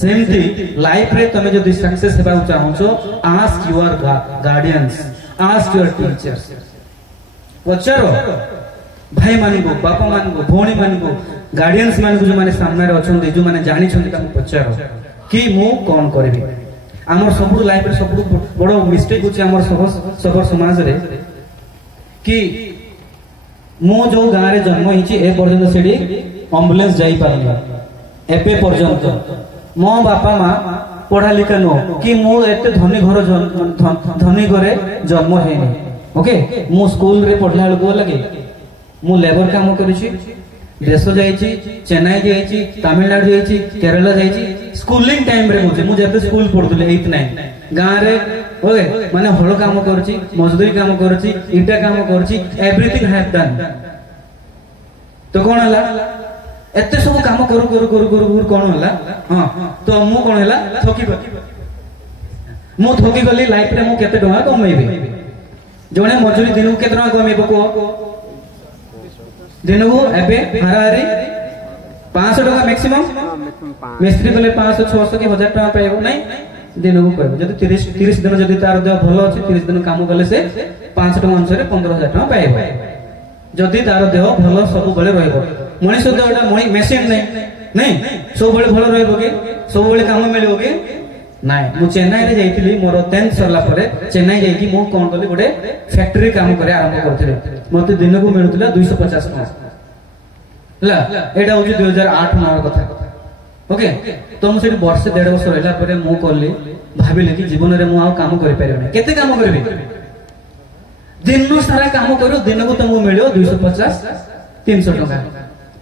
सेमती लाइफ रे तमे जदि सक्सेस हेबा चाहछो ask your guardians ask your teachers पचारो भाई मान को बापा मान को भौणी मान को गार्डियंस मान को जो माने सामने रे अछंती जो माने जानि छंती ताको पचारो कि मु कोन करबी हमर सब लाइफ रे सब बड़ मिस्टेक होची हमर सब समाज रे कि मो जो गाँव रे जन्म होइछि ए पर्यंत सेडी एम्बुलेंस जाई पारला एपे पर्यंत मो बापा माँ पढ़ा लिखा नो कि मो एते धनी घर धनी घरे जन्म हेनी ओके मु स्कूल रे पढ़ला बेलको लगे मु लेबर काम करिछि देश जाइछि चेन्नई जाइछि तमिलनाडु जाइछि केरला जाइछि स्कूलिंग टाइम रे मु जेते स्कूल पढ़ुले 8 9 गाँव रे ओके माने हळ काम करूछि मजदूरी काम करूछि ईटा काम करूछि एवरीथिंग हैव डन तो कोन हला एते सब काम करू करू करू करू करू कोन हला हां तो मु कोन हला थकी मु थकी गली लाइफ रे मु केते टका कमाइबे जणे मजूरी दिनू केते टका कमाइबो को दिनू एबे हाराहारी 500 टका मैक्सिमम मिस्त्री गले 500 600 के 1000 टका पाइबो नहीं दिन को कहबो जदी 30 दिन जदी तार देह भलो अछि 30 दिन काम गले से 500 टका अनुसार 15000 टका पाइबो जदी तार देह भलो सब बेले रहबो मनीष देहटा मेसिन नहीं सब बेले भलो रहबो कि सब बेले काम मिलबो कि नाही मु चेन्नई रे जाइतिली मोर 10th सरला परे चेन्नई जाई कि मु कोन कली गोटे फैक्ट्री काम करे आरंभ करथिले मते दिन को मिलुतला 250 टका ला एटा होची 2008 मार कथा ओके तो मुझे वर्ष 1.5 वर्ष रहला परे मु करली भाबिले कि जीवन रे मु आ काम करि परबे केते काम करबे दिन सारा काम करू दिन को तुमको मिलियो 250 300 टका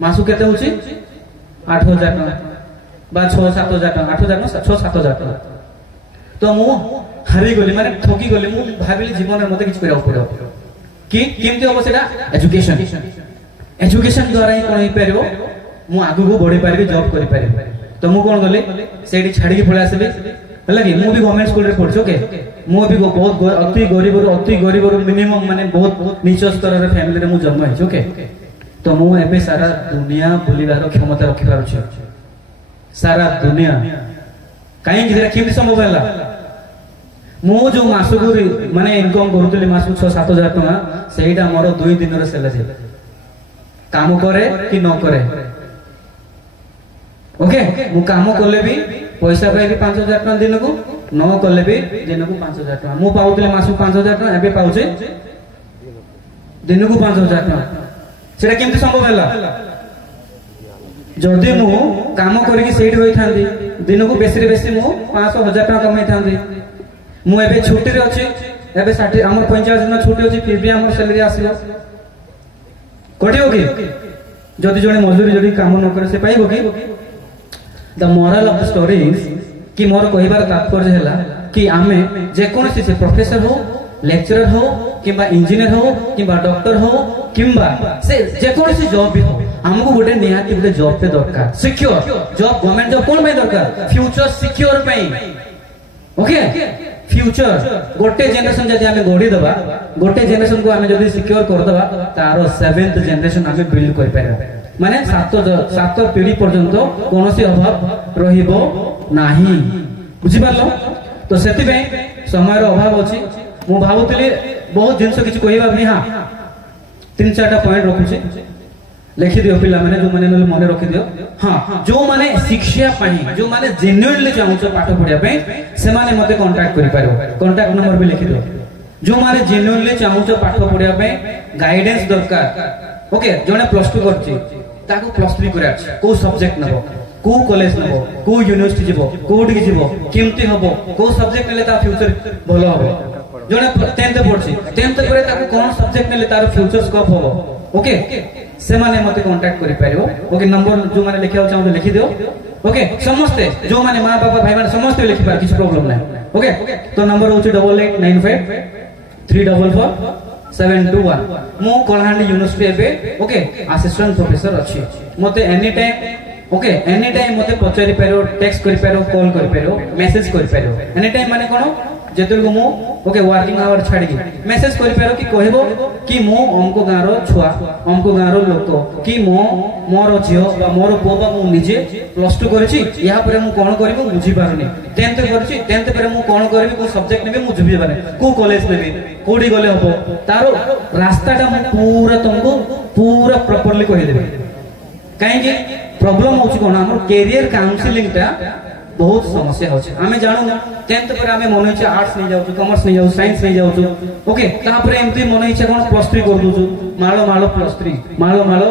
मासु केते होची 8000 टका बा 6 7000 टका 8000 न 6 7000 टका तो मु हारी गली माने ठकी गली मु भाबिले जीवन रे मते किछ करबो पड़ो कि केमते हो सेटा एजुकेशन द्वारा ही कोन परबो मु आगु को बढ़ी पारबी जॉब करि पारबी तो मु कोन गले सेठी छाडी के पळे आसबे हला कि मु भी गवर्नमेंट स्कूल रे पढछो के मु भी बहुत अति गरीब रो मिनिमम माने बहुत नीच स्तर रे फैमिली रे मु जन्म है ओके तो मु एबे सारा दुनिया बुलिबार क्षमता रखि पारुछ सारा दुनिया काई कि केमि संभव होला मु जो मासुगु माने इनकम करूतली मासु 6 7000 टका सेहीटा मोर 2 दिन रे सैलरी काम करे कि न करे ओके मु काम करले भी पैसा पाइबी 5000 टका दिन को न करले भी दिन को 5000 टका मु पाउतले मासु 5000 टका एबे पाउचे दिन को 5000 टका सेटा केमति संभव होला जदि मु काम करके सेठी होई थांदी दिन को बेसी रे बेसी मु 500 1000 टका कमाई थांदी मु एबे छुट्टी रे अछि एबे 60 हमर 50 दिन छुट्टी अछि फिर भी हमर सैलरी आसीला कटियो कि जदि जने मजदूरी जदि काम न करे से पाइबो कि the moral of the story is कि मोर कहिबार तात्पर्य हैला कि आमे जे कोनसी से प्रोफेसर हो लेक्चरर हो किबा इंजीनियर हो किबा डॉक्टर हो किबा से जे कोनसी जॉब भी हो हमको गोटे निहाती गोटे जॉब पे दरकार सिक्योर जॉब गवर्नमेंट जॉब कोन पे दरकार फ्यूचर सिक्योर पे ओके फ्यूचर गोटे जनरेशन जदि आमे गढी दबा गोटे जनरेशन को आमे जदि सिक्योर कर दबा तारो 7th जनरेशन आमे बिल्ड कर पारे माने सात पीढ़ी पर्यंत कोनोसी अभाव रहिबो नाही बुझि पारलो तो सेति पे समय रो अभाव अछि मु भाबुतली बहुत जिंस किछ कहिबा नि हां 3-4टा पॉइंट रखुछि लिखि दियो पिला माने जो माने मने रखि दियो हां जो माने शिक्षा पाही जो माने जेन्युइनली चाहूछ पाठ पढिया पे से माने मते कांटेक्ट करि पारो कांटेक्ट नंबर भी लिखि दियो जो माने जेन्युइनली चाहूछ पाठ पढिया पे गाइडेंस दरकार ओके जने +2 करछि ताको +3 करे अछि को सब्जेक्ट नबो को कॉलेज नबो को यूनिवर्सिटी जिवो कोड की जिवो केमती हबो को सब्जेक्ट नेले ता फ्यूचर भलो हबो जने 10th पढछि 10th करे ताको कोन सब्जेक्ट नेले तार फ्यूचर स्कोप हबो ओके से माने मते कांटेक्ट करि पारियो ओके नंबर जो माने लिखिया चाहू लिखि दियो ओके समस्त जो माने मां बाबा भाई माने समस्त लिखि पार किछ प्रॉब्लम नै ओके तो नंबर होछि 8895 344 721 मु कोलहांडी यूनिवर्सिटी एबे ओके असिस्टेंट प्रोफेसर अछि मते any time okay any time मते पचारि पारो टेक्स्ट करि पारो कॉल करि पारो मेसेज करि पारो एनी टाइम माने कोन जेतल मु ओके वर्किंग आवर छाड़ी मेसेज करि पारो कि कहबो कि मो हमको गाँव रो छुआ हमको गाँव रो लोक कि मो मोर झियो बा मोर पुओ बा मु निजे +2 करछि या परे मु कोन करबो बुझी पारनी 10th करछि 10th परे मु कोन करबी को सब्जेक्ट नेबे मु बुझी पारे को कॉलेज नेबे कोडी गले हबो तारो रास्ताटा मु पूरा तुमको पूरा प्रॉपर्ली कहि देबे काहे कि प्रॉब्लम होछि कोन हमर कैरियर काउंसलिंग टा बहुत समस्या होछि आमे जानू 10th पर आमे मन इच्छा आर्ट्स नहीं जाउ कॉमर्स नहीं जाउ साइंस नहीं जाउ ओके तापर एमती मन इच्छा कोन +3 कर दोछु माळो माळो +3 माळो माळो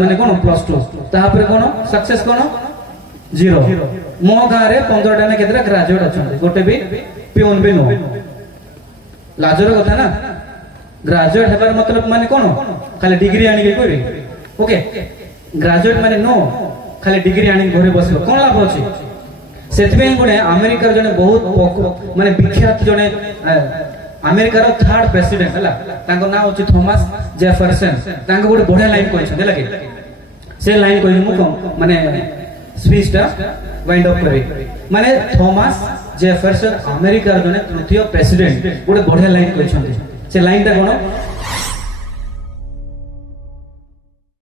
माने कोन +2 तापर कोन सक्सेस कोन 0 मो गाँ रे 15 टा ने केतरा ग्रेजुएट अछन गोटे भी पियोन भी नो लाजर कथा ना ग्रेजुएट हेबार मतलब माने कोन खाली डिग्री आनी के कोइ ओके ग्रेजुएट माने नो खाली डिग्री आनी घरे बसलो कोन लाभ अछि सेतबे गुणे अमेरिका जने बहुत माने विख्यात जने अमेरिका रो 3rd प्रेसिडेंट हला तांको नाम अछि थॉमस जेफरसन तांको गोटे बढ़िया लाइन कहै छै लगे से लाइन कहै मु माने स्पीच टा वाइंड अप करी माने थॉमस जेफरसन अमेरिका जने 3rd प्रेसिडेंट गोटे बढ़िया लाइन कहै छै से लाइन टा कोन